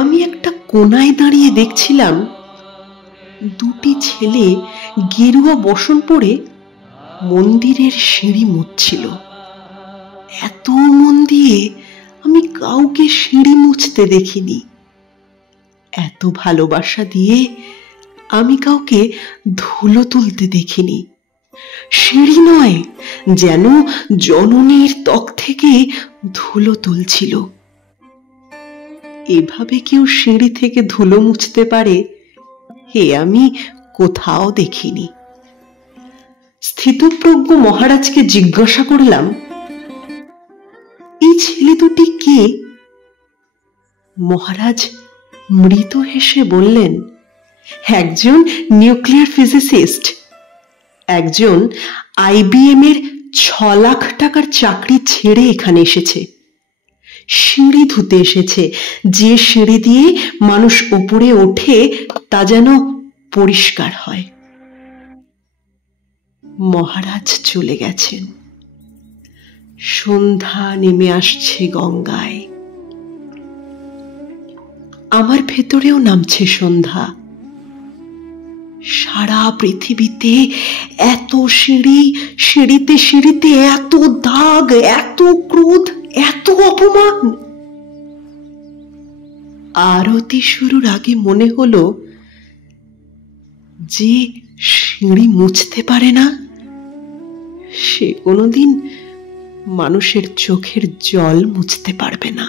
আমি একটা কোনায় দাঁড়িয়ে দেখছিলাম দুটি ছেলে গেরুয়া বসন পরে মন্দিরের সিঁড়ি মুছছিল। এত মন দিয়ে আমি কাউকে সিঁড়ি মুছতে দেখিনি। এত ভালোবাসা দিয়ে আমি কাউকে ধুলো তুলতে দেখিনি। সিঁড়ি নয়, যেন জননীর ত্বক থেকে ধুলো তুলছিল। এভাবে কেউ সিঁড়ি থেকে ধুলো মুছতে পারে এ আমি কোথাও দেখিনি। স্থিতপ্রজ্ঞ মহারাজকে জিজ্ঞাসা করলাম, এই ছেলে দুটি কে? মহারাজ মৃদু হেসে বললেন, একজন নিউক্লিয়ার ফিজিসিস্ট, একজন IBM এর 6 লাখ টাকার চাকরি ছেড়ে এখানে এসেছে। সিঁড়ি ধুতে এসেছে, যে সিঁড়ি দিয়ে মানুষ উপরে ওঠে তা যেন পরিষ্কার হয়। মহারাজ চলে গেছেন। সন্ধ্যা নেমে আসছে গঙ্গায়। আমার ভেতরেও নামছে সন্ধ্যা। সারা পৃথিবীতে এত সিঁড়ি, সিঁড়িতে সিঁড়িতে এত দাগ, এত ক্রোধ, এত অপমান। আরতি শুরুর আগে মনে হলো, যে সিঁড়ি মুছতে পারে না সে কোনোদিন মানুষের চোখের জল মুছতে পারবে না।